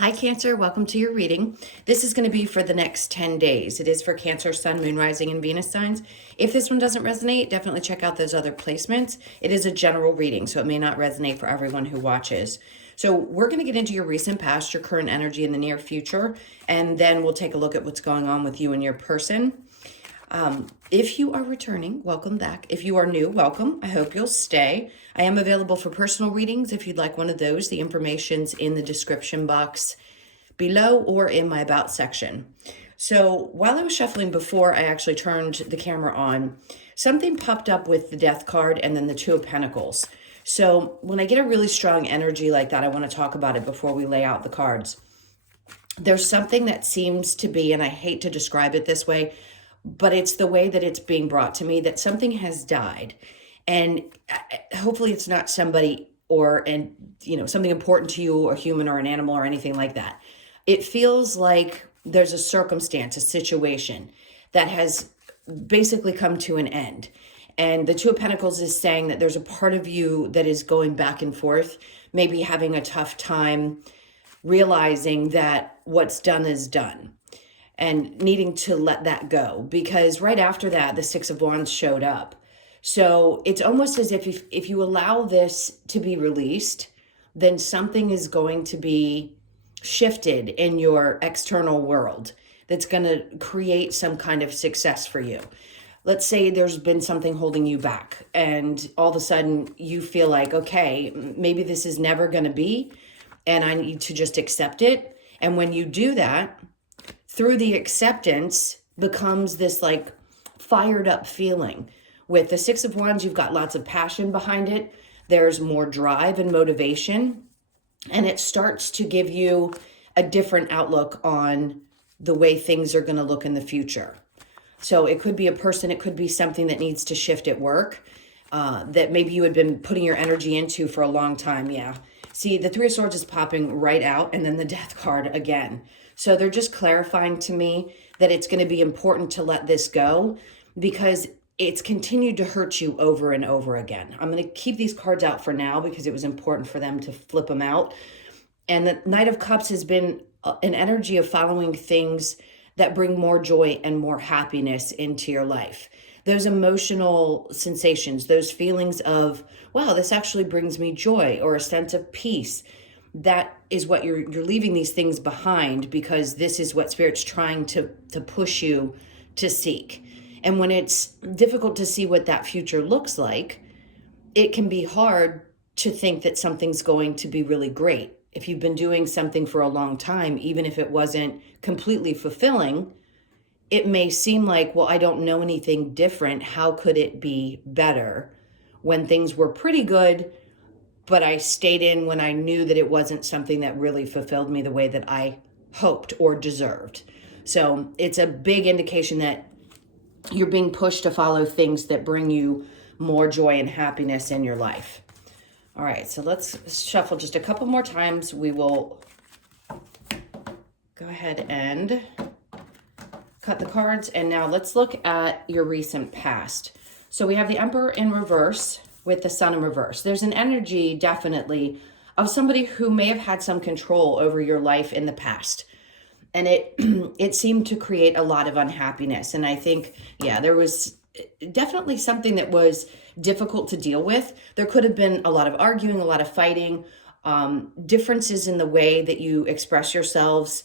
Hi, Cancer. Welcome to your reading. This is going to be for the next 10 days. It is for Cancer, Sun, Moon, Rising, and Venus signs. If this one doesn't resonate, definitely check out those other placements. It is a general reading, so it may not resonate for everyone who watches. So we're going to get into your recent past, your current energy, in the near future, and then we'll take a look at what's going on with you and your person. If you are returning, welcome back. If you are new, welcome. I hope you'll stay. I am available for personal readings if you'd like one of those. The information's in the description box below or in my About section. So while I was shuffling before I actually turned the camera on, something popped up with the Death card and then the Two of Pentacles. So when I get a really strong energy like that, I want to talk about it before we lay out the cards. There's something that seems to be, and I hate to describe it this way, but it's the way that it's being brought to me, that something has died. And hopefully it's not somebody something important to you, or human or an animal or anything like that. It feels like there's a circumstance, a situation that has basically come to an end. And the Two of Pentacles is saying that there's a part of you that is going back and forth, maybe having a tough time realizing that what's done is done and needing to let that go, because right after that, the Six of Wands showed up. So it's almost as if you allow this to be released, then something is going to be shifted in your external world that's going to create some kind of success for you. Let's say there's been something holding you back and all of a sudden you feel like, okay, maybe this is never going to be, and I need to just accept it. And when you do that, through the acceptance becomes this like fired up feeling. With the Six of Wands, you've got lots of passion behind it. There's more drive and motivation, and it starts to give you a different outlook on the way things are going to look in the future. So it could be a person, it could be something that needs to shift at work, that maybe you had been putting your energy into for a long time. Yeah. See, the Three of Swords is popping right out, and then the Death card again. So they're just clarifying to me that it's going to be important to let this go, because it's continued to hurt you over and over again. I'm going to keep these cards out for now because it was important for them to flip them out. And the Knight of Cups has been an energy of following things that bring more joy and more happiness into your life. Those emotional sensations, those feelings of, wow, this actually brings me joy, or a sense of peace. That is what you're leaving these things behind, because this is what Spirit's trying to push you to seek. And when it's difficult to see what that future looks like, it can be hard to think that something's going to be really great. If you've been doing something for a long time, even if it wasn't completely fulfilling, it may seem like, well, I don't know anything different. How could it be better when things were pretty good, but I stayed in when I knew that it wasn't something that really fulfilled me the way that I hoped or deserved? So it's a big indication that you're being pushed to follow things that bring you more joy and happiness in your life. All right, so let's shuffle just a couple more times. We will go ahead and cut the cards. And now let's look at your recent past. So we have the Emperor in reverse with the Sun in reverse. There's an energy definitely of somebody who may have had some control over your life in the past. And it seemed to create a lot of unhappiness. And I think, yeah, there was definitely something that was difficult to deal with. There could have been a lot of arguing, a lot of fighting, differences in the way that you express yourselves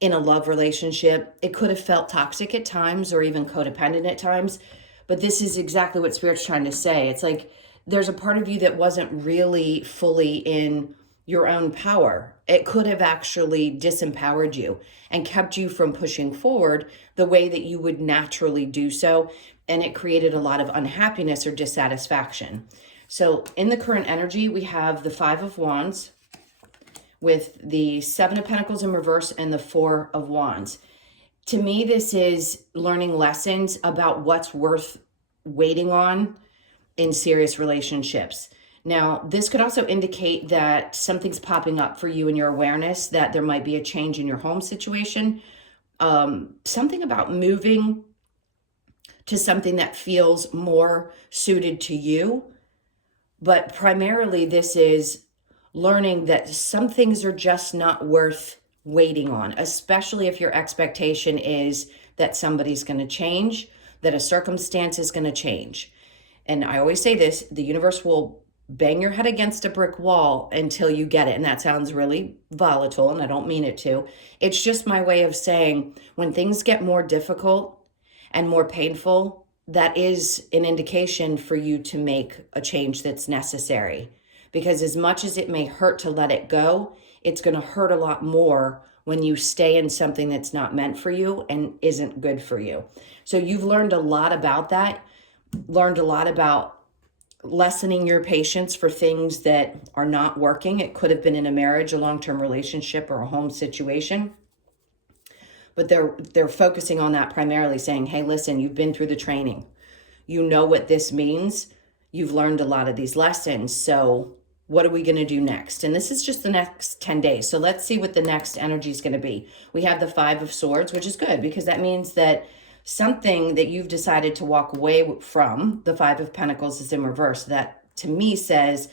in a love relationship. It could have felt toxic at times, or even codependent at times. But this is exactly what Spirit's trying to say. It's like there's a part of you that wasn't really fully in your own power. It could have actually disempowered you and kept you from pushing forward the way that you would naturally do so. And it created a lot of unhappiness or dissatisfaction. So in the current energy, we have the Five of Wands with the Seven of Pentacles in reverse and the Four of Wands. To me, this is learning lessons about what's worth waiting on in serious relationships. Now, this could also indicate that something's popping up for you in your awareness, that there might be a change in your home situation, something about moving to something that feels more suited to you. But primarily, this is learning that some things are just not worth waiting on, especially if your expectation is that somebody's going to change, that a circumstance is going to change. And I always say this, the universe will bang your head against a brick wall until you get it. And that sounds really volatile, and I don't mean it to. It's just my way of saying when things get more difficult and more painful, that is an indication for you to make a change that's necessary. Because as much as it may hurt to let it go, it's going to hurt a lot more when you stay in something that's not meant for you and isn't good for you. So you've learned a lot about that, learned a lot about lessening your patience for things that are not working. It could have been in a marriage, a long-term relationship, or a home situation. But they're focusing on that primarily, saying, hey, listen, you've been through the training. You know what this means. You've learned a lot of these lessons. So what are we going to do next? And this is just the next 10 days. So let's see what the next energy is going to be. We have the 5 of Swords, which is good because that means that something that you've decided to walk away from, the 5 of Pentacles is in reverse. That to me says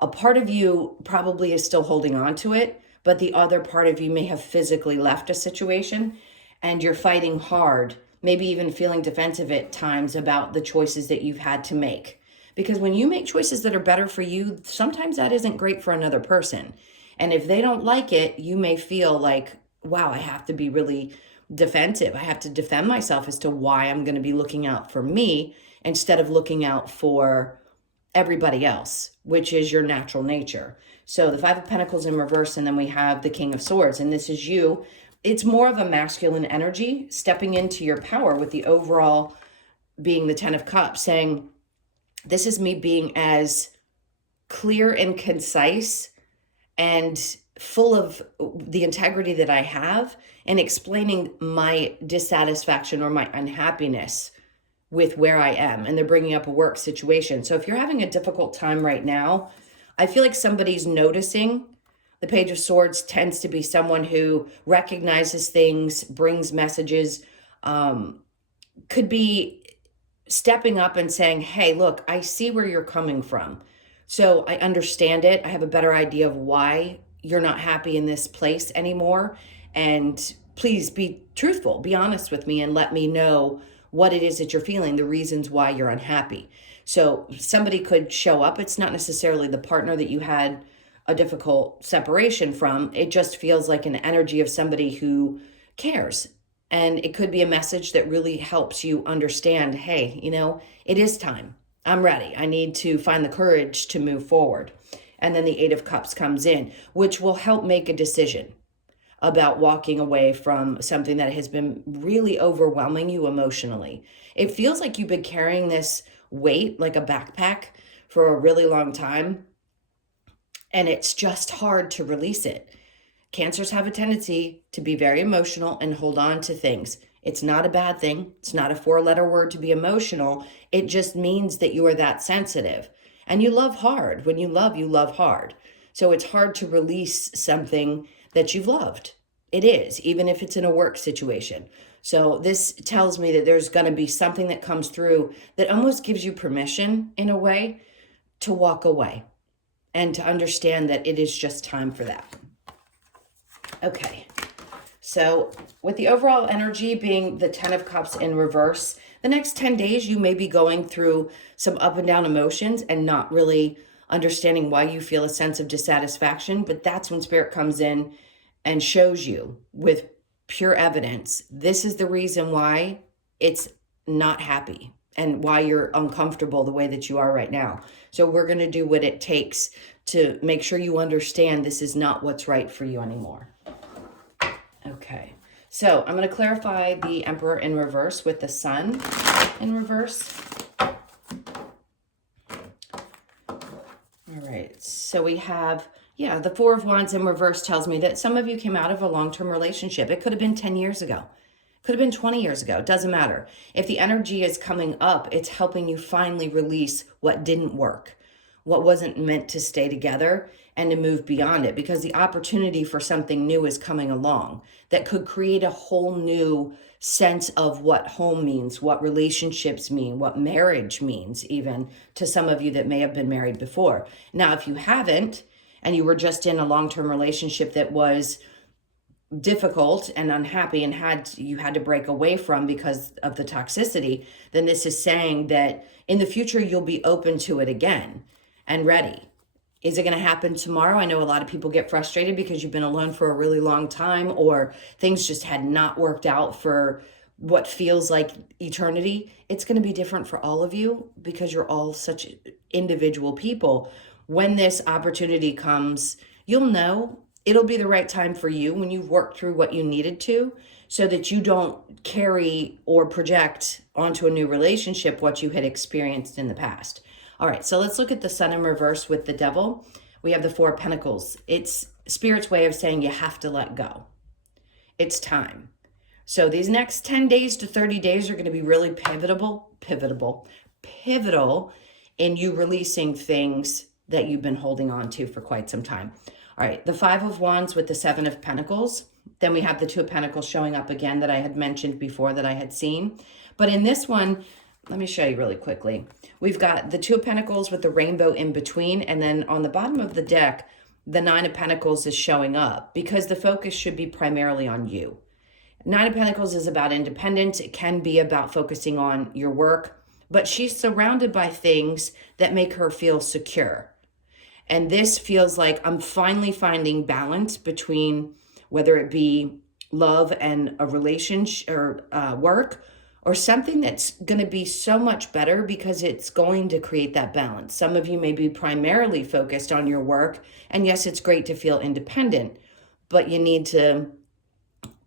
a part of you probably is still holding on to it, but the other part of you may have physically left a situation and you're fighting hard, maybe even feeling defensive at times about the choices that you've had to make. Because when you make choices that are better for you, sometimes that isn't great for another person. And if they don't like it, you may feel like, wow, I have to be really defensive. I have to defend myself as to why I'm going to be looking out for me instead of looking out for everybody else, which is your natural nature. So the 5 of Pentacles in reverse, and then we have the King of Swords, and this is you. It's more of a masculine energy, stepping into your power with the overall being the 10 of Cups, saying, this is me being as clear and concise and full of the integrity that I have and explaining my dissatisfaction or my unhappiness with where I am. And they're bringing up a work situation. So if you're having a difficult time right now, I feel like somebody's noticing. The Page of Swords tends to be someone who recognizes things, brings messages, could be stepping up and saying, hey, look, I see where you're coming from. So I understand it. I have a better idea of why you're not happy in this place anymore. And please be truthful, be honest with me and let me know what it is that you're feeling, the reasons why you're unhappy. So somebody could show up. It's not necessarily the partner that you had a difficult separation from. It just feels like an energy of somebody who cares. And it could be a message that really helps you understand, hey, you know, it is time. I'm ready. I need to find the courage to move forward. And then the 8 of Cups comes in, which will help make a decision about walking away from something that has been really overwhelming you emotionally. It feels like you've been carrying this weight like a backpack for a really long time, and it's just hard to release it. Cancers have a tendency to be very emotional and hold on to things. It's not a bad thing. It's not a 4-letter word to be emotional. It just means that you are that sensitive. And you love hard. When you love hard. So it's hard to release something that you've loved. It is, even if it's in a work situation. So this tells me that there's going to be something that comes through that almost gives you permission in a way to walk away and to understand that it is just time for that. Okay. So with the overall energy being the 10 of Cups in reverse, the next 10 days you may be going through some up and down emotions and not really understanding why you feel a sense of dissatisfaction. But that's when Spirit comes in and shows you with pure evidence, this is the reason why it's not happy and why you're uncomfortable the way that you are right now. So we're going to do what it takes to make sure you understand this is not what's right for you anymore. Okay, so I'm going to clarify the Emperor in reverse with the Sun in reverse. All right, so we have, the 4 of Wands in reverse tells me that some of you came out of a long-term relationship. It could have been 10 years ago. Could have been 20 years ago. It doesn't matter. If the energy is coming up, it's helping you finally release what didn't work, what wasn't meant to stay together, and to move beyond it, because the opportunity for something new is coming along that could create a whole new sense of what home means, what relationships mean, what marriage means, even to some of you that may have been married before. Now, if you haven't, and you were just in a long-term relationship that was difficult and unhappy and you had to break away from because of the toxicity, then this is saying that in the future you'll be open to it again and ready. Is it going to happen tomorrow? I know a lot of people get frustrated because you've been alone for a really long time, or things just had not worked out for what feels like eternity. It's going to be different for all of you because you're all such individual people. When this opportunity comes, you'll know it'll be the right time for you when you've worked through what you needed to, so that you don't carry or project onto a new relationship what you had experienced in the past. All right, so let's look at the sun in reverse with the devil. We have the Four of Pentacles. It's Spirit's way of saying you have to let go. It's time. So these next 10 days to 30 days are going to be really pivotal in you releasing things that you've been holding on to for quite some time. All right, the Five of Wands with the Seven of Pentacles. Then we have the Two of Pentacles showing up again that I had mentioned before that I had seen. But in this one, let me show you really quickly. We've got the Two of Pentacles with the rainbow in between. And then on the bottom of the deck, the Nine of Pentacles is showing up because the focus should be primarily on you. Nine of Pentacles is about independence. It can be about focusing on your work, but she's surrounded by things that make her feel secure. And this feels like I'm finally finding balance between whether it be love and a relationship or work, or something that's going to be so much better because it's going to create that balance. Some of you may be primarily focused on your work. And yes, it's great to feel independent, but you need to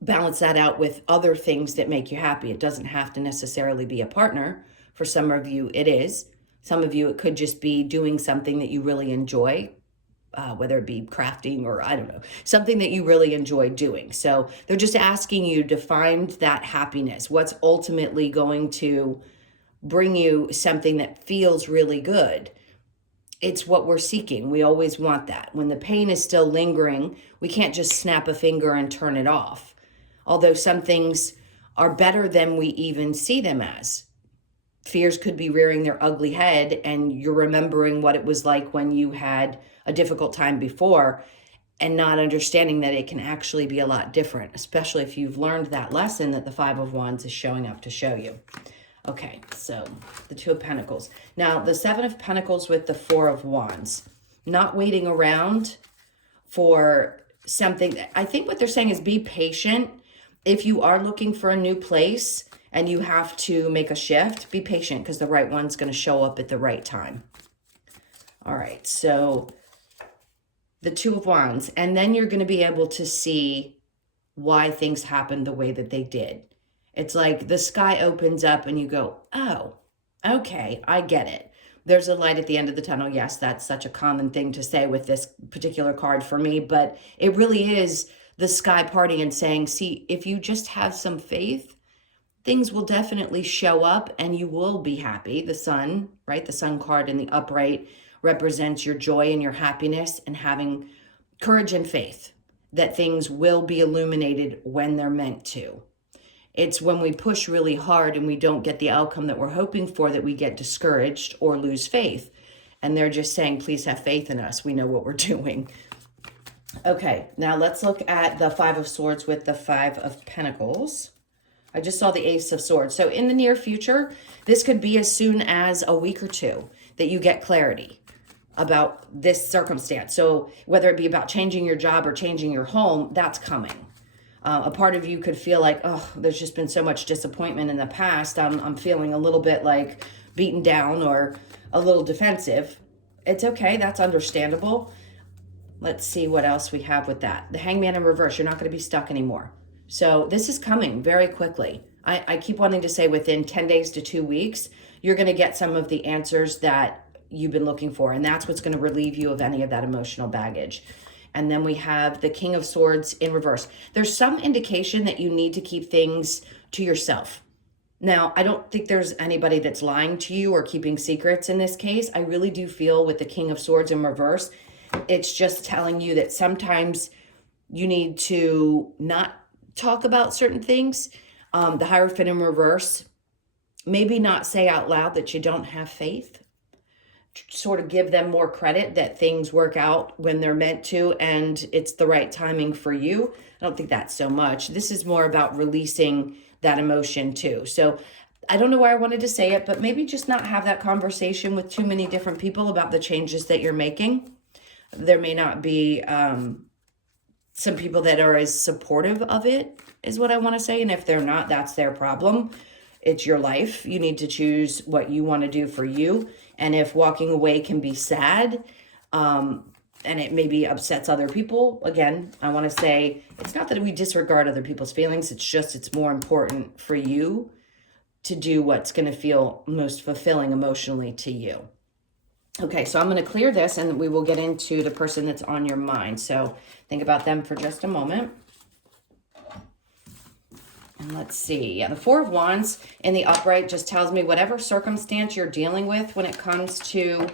balance that out with other things that make you happy. It doesn't have to necessarily be a partner. For some of you, it is. Some of you, it could just be doing something that you really enjoy, whether it be crafting or I don't know, something that you really enjoy doing. So they're just asking you to find that happiness. What's ultimately going to bring you something that feels really good? It's what we're seeking. We always want that. When the pain is still lingering, we can't just snap a finger and turn it off. Although some things are better than we even see them as. Fears could be rearing their ugly head and you're remembering what it was like when you had a difficult time before and not understanding that it can actually be a lot different, especially if you've learned that lesson that the Five of Wands is showing up to show you. Okay, so the Two of Pentacles. Now, the Seven of Pentacles with the Four of Wands. Not waiting around for something. I think what they're saying is be patient. If you are looking for a new place and you have to make a shift, be patient because the right one's going to show up at the right time. All right, so the Two of Wands. And then you're going to be able to see why things happened the way that they did. It's like the sky opens up and you go, oh, okay, I get it. There's a light at the end of the tunnel. Yes, that's such a common thing to say with this particular card for me, but it really is the sky parting and saying, see, if you just have some faith, things will definitely show up and you will be happy. The sun, right? The sun card in the upright represents your joy and your happiness and having courage and faith that things will be illuminated when they're meant to. It's when we push really hard and we don't get the outcome that we're hoping for that we get discouraged or lose faith. And they're just saying, please have faith in us. We know what we're doing. Okay, now let's look at the Five of Swords with the Five of Pentacles. I just saw the Ace of Swords. So in the near future, this could be as soon as a week or two that you get clarity about this circumstance. So whether it be about changing your job or changing your home, that's coming. A part of you could feel like, oh, there's just been so much disappointment in the past. I'm feeling a little bit like beaten down or a little defensive. It's okay. That's understandable. Let's see what else we have with that. The Hangman in reverse. You're not going to be stuck anymore. So this is coming very quickly. I keep wanting to say within 10 days to 2 weeks, you're going to get some of the answers that you've been looking for. And that's what's going to relieve you of any of that emotional baggage. And then we have the King of Swords in reverse. There's some indication that you need to keep things to yourself. Now, I don't think there's anybody that's lying to you or keeping secrets in this case. I really do feel with the King of Swords in reverse, it's just telling you that sometimes you need to not talk about certain things. The Hierophant in reverse, maybe not say out loud that you don't have faith. sort of give them more credit that things work out when they're meant to and it's the right timing for you. I don't think that's so much. This is more about releasing that emotion too. So I don't know why I wanted to say it, but maybe just not have that conversation with too many different people about the changes that you're making. There may not be some people that are as supportive of it, is what I want to say. And if they're not, that's their problem. It's your life. You need to choose what you want to do for you. And if walking away can be sad, and it maybe upsets other people, again, I want to say it's not that we disregard other people's feelings. It's just it's more important for you to do what's going to feel most fulfilling emotionally to you. Okay, so I'm going to clear this and we will get into the person that's on your mind. So think about them for just a moment. And let's see. Yeah, the Four of Wands in the upright just tells me whatever circumstance you're dealing with when it comes to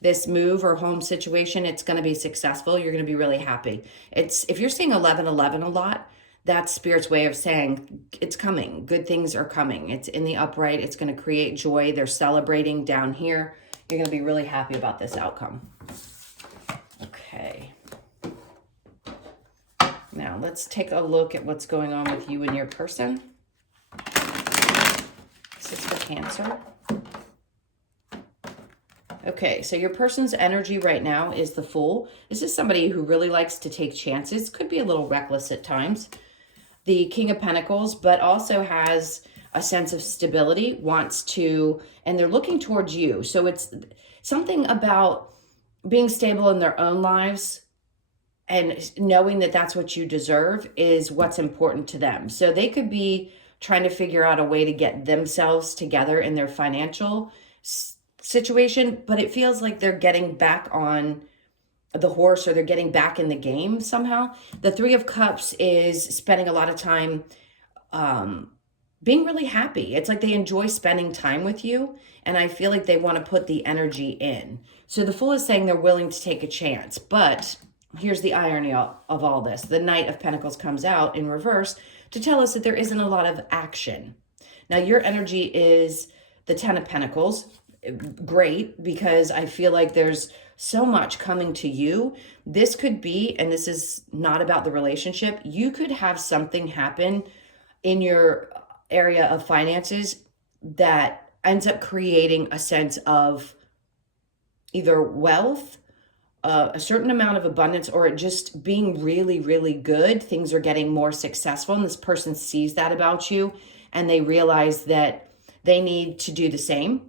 this move or home situation, it's going to be successful. You're going to be really happy. If you're seeing 1111 a lot, that's Spirit's way of saying it's coming. Good things are coming. It's in the upright. It's going to create joy. They're celebrating down here. You're going to be really happy about this outcome. Okay. Now, let's take a look at what's going on with you and your person. This is for Cancer. Okay, so your person's energy right now is the Fool. This is somebody who really likes to take chances. Could be a little reckless at times. The King of Pentacles, but also has a sense of stability, wants to, and they're looking towards you. So it's something about being stable in their own lives and knowing that that's what you deserve is what's important to them. So they could be trying to figure out a way to get themselves together in their financial situation, but it feels like they're getting back on the horse or they're getting back in the game somehow. The Three of Cups is spending a lot of time being really happy. It's like they enjoy spending time with you, and I feel like they want to put the energy in. So the Fool is saying they're willing to take a chance, but here's the irony of all this. The Knight of Pentacles comes out in reverse to tell us that there isn't a lot of action. Now, your energy is the Ten of Pentacles. Great, because I feel like there's so much coming to you. This could be, and this is not about the relationship, you could have something happen in your area of finances that ends up creating a sense of either wealth, a certain amount of abundance, or it just being really, really good. Things are getting more successful, and this person sees that about you, and they realize that they need to do the same.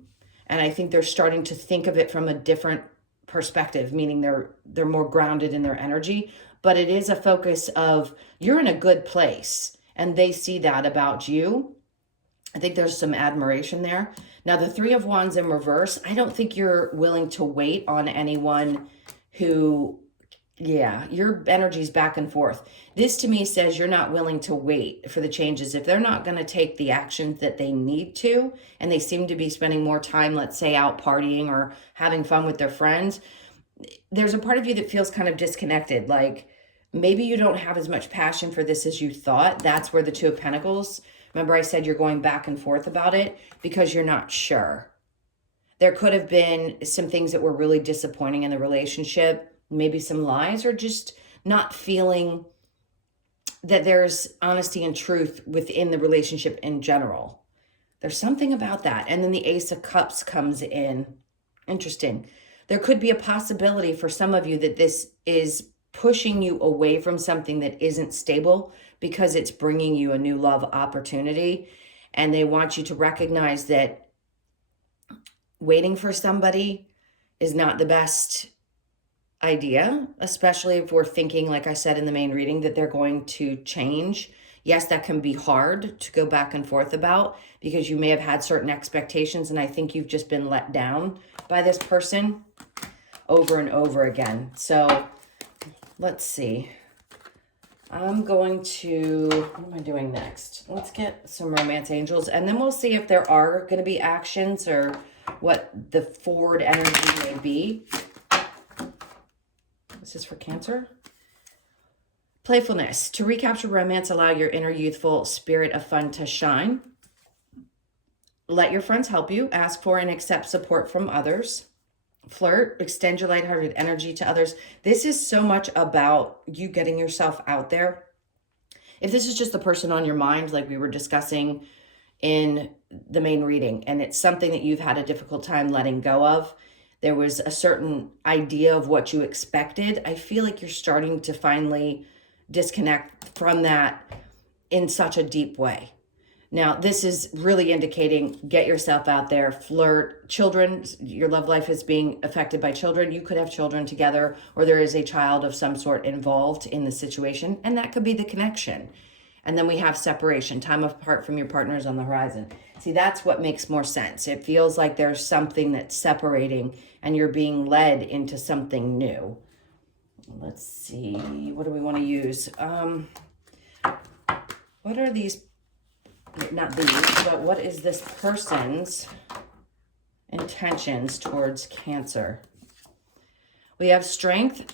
And I think they're starting to think of it from a different perspective, meaning they're more grounded in their energy. But it is a focus of you're in a good place, and they see that about you. I think there's some admiration there. Now, the Three of Wands in reverse, I don't think you're willing to wait on anyone who, yeah, your energy's back and forth. This to me says you're not willing to wait for the changes. If they're not going to take the actions that they need to, and they seem to be spending more time, let's say, out partying or having fun with their friends, there's a part of you that feels kind of disconnected. Like maybe you don't have as much passion for this as you thought. That's where the Two of Pentacles, remember I said you're going back and forth about it because you're not sure. There could have been some things that were really disappointing in the relationship, maybe some lies, or just not feeling that there's honesty and truth within the relationship in general. There's something about that. And then the Ace of Cups comes in. Interesting. There could be a possibility for some of you that this is pushing you away from something that isn't stable because it's bringing you a new love opportunity. And they want you to recognize that waiting for somebody is not the best idea, especially if we're thinking, like I said in the main reading, that they're going to change. Yes, that can be hard to go back and forth about because you may have had certain expectations, and I think you've just been let down by this person over and over again. So let's see. I'm going to, what am I doing next? Let's get some romance angels, and then we'll see if there are going to be actions or what the forward energy may be. This is for Cancer. Playfulness. To recapture romance, allow your inner youthful spirit of fun to shine. Let your friends help you. Ask for and accept support from others. Flirt, extend your lighthearted energy to others. This is so much about you getting yourself out there. If this is just the person on your mind, like we were discussing in the main reading, and it's something that you've had a difficult time letting go of, there was a certain idea of what you expected, I feel like you're starting to finally disconnect from that in such a deep way. Now, this is really indicating get yourself out there, flirt, children, your love life is being affected by children. You could have children together, or there is a child of some sort involved in the situation, and that could be the connection. And then we have separation, time apart from your partners on the horizon. See, that's what makes more sense. It feels like there's something that's separating and you're being led into something new. Let's see, what do we want to use? What are these? Not these, but what is this person's intentions towards Cancer? We have strength.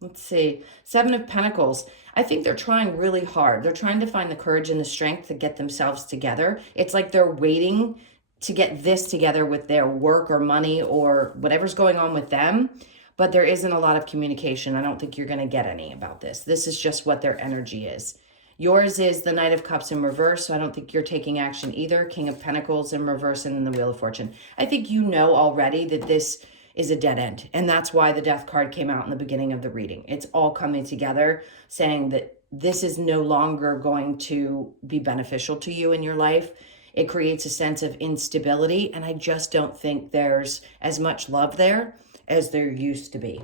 Let's see, 7 of Pentacles. I think they're trying really hard. They're trying to find the courage and the strength to get themselves together. It's like they're waiting to get this together with their work or money or whatever's going on with them. But there isn't a lot of communication. I don't think you're going to get any about this. This is just what their energy is. Yours is the Knight of Cups in reverse, so I don't think you're taking action either. King of Pentacles in reverse, and then the Wheel of Fortune. I think you know already that this is a dead end, and that's why the Death card came out in the beginning of the reading. It's all coming together, saying that this is no longer going to be beneficial to you in your life. It creates a sense of instability, and I just don't think there's as much love there as there used to be.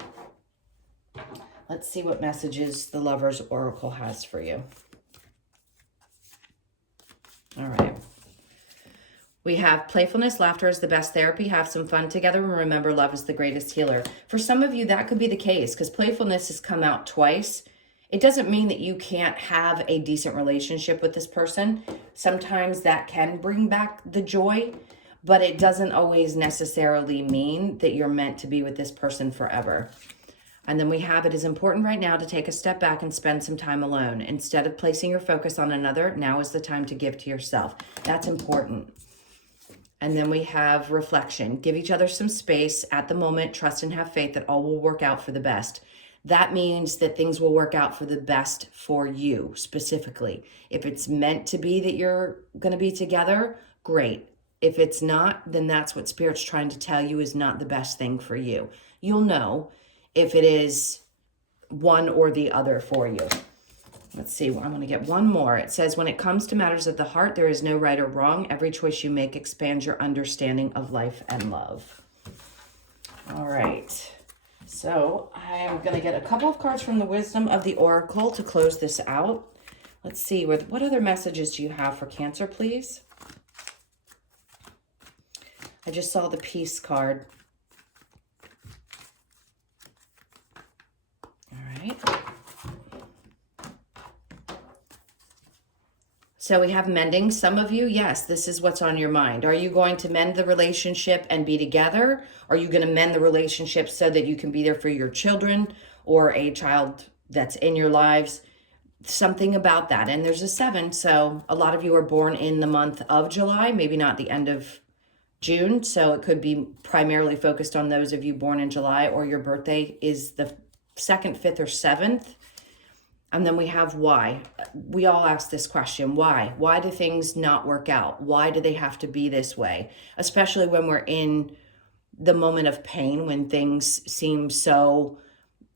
Let's see what messages the Lover's Oracle has for you. All right. We have playfulness, laughter is the best therapy. Have some fun together, and remember, love is the greatest healer. For some of you, that could be the case because playfulness has come out twice. It doesn't mean that you can't have a decent relationship with this person. Sometimes that can bring back the joy, but it doesn't always necessarily mean that you're meant to be with this person forever. And then we have, it is important right now to take a step back and spend some time alone. Instead of placing your focus on another, now is the time to give to yourself. That's important. And then we have reflection. Give each other some space at the moment. Trust and have faith that all will work out for the best. That means that things will work out for the best for you specifically. If it's meant to be that you're going to be together, great. If it's not, then that's what Spirit's trying to tell you is not the best thing for you. You'll know if it is one or the other for you. Let's see, I'm going to get one more. It says, when it comes to matters of the heart, there is no right or wrong. Every choice you make expands your understanding of life and love. All right. So I'm going to get a couple of cards from the Wisdom of the Oracle to close this out. Let's see, what other messages do you have for Cancer, please? I just saw the Peace card. So we have mending. Some of you, yes, this is what's on your mind. Are you going to mend the relationship and be together? Are you going to mend the relationship so that you can be there for your children or a child that's in your lives? Something about that. And there's a 7. So a lot of you are born in the month of July, maybe not the end of June. So it could be primarily focused on those of you born in July, or your birthday is the 2nd, 5th, or 7th. And then we have why. We all ask this question, why? Why do things not work out? Why do they have to be this way? Especially when we're in the moment of pain, when things seem so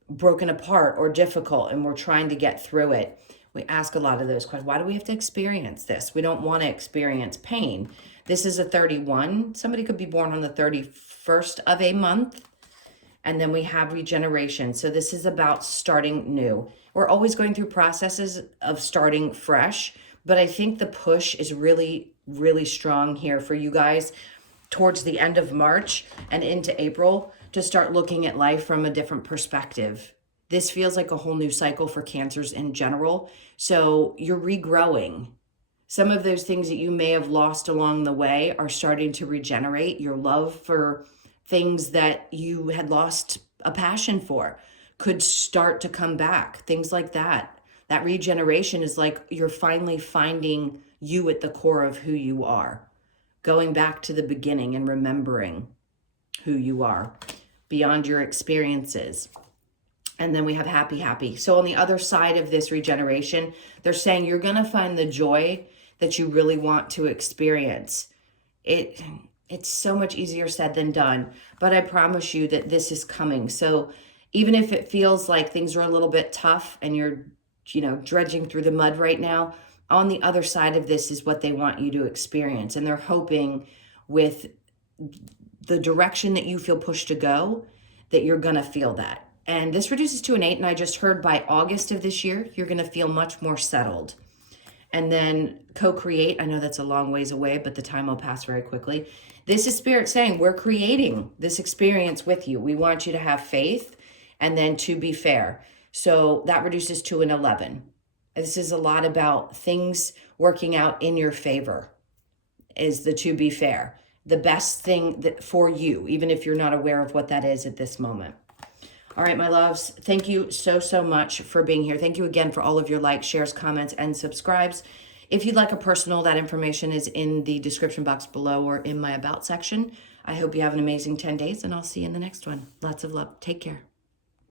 broken apart or difficult and we're trying to get through it. We ask a lot of those questions. Why do we have to experience this? We don't want to experience pain. This is a 31. Somebody could be born on the 31st of a month. And then we have regeneration. So this is about starting new. We're always going through processes of starting fresh, but I think the push is really, really strong here for you guys towards the end of March and into April to start looking at life from a different perspective. This feels like a whole new cycle for Cancers in general. So you're regrowing. Some of those things that you may have lost along the way are starting to regenerate. Your love for things that you had lost a passion for could start to come back. Things like that. That regeneration is like you're finally finding you at the core of who you are. Going back to the beginning and remembering who you are, beyond your experiences. And then we have happy, happy. So on the other side of this regeneration, they're saying you're going to find the joy that you really want to experience. It's so much easier said than done, but I promise you that this is coming. So even if it feels like things are a little bit tough and you're, dredging through the mud right now, on the other side of this is what they want you to experience. And they're hoping with the direction that you feel pushed to go, that you're going to feel that. And this reduces to an 8. And I just heard by August of this year, you're going to feel much more settled. And then co-create. I know that's a long ways away, but the time will pass very quickly. This is Spirit saying, we're creating this experience with you. We want you to have faith and then to be fair. So that reduces to an 11. This is a lot about things working out in your favor, is the to be fair. The best thing that for you, even if you're not aware of what that is at this moment. All right, my loves, thank you so, so much for being here. Thank you again for all of your likes, shares, comments, and subscribes. If you'd like a personal, that information is in the description box below or in my About section. I hope you have an amazing 10 days, and I'll see you in the next one. Lots of love. Take care.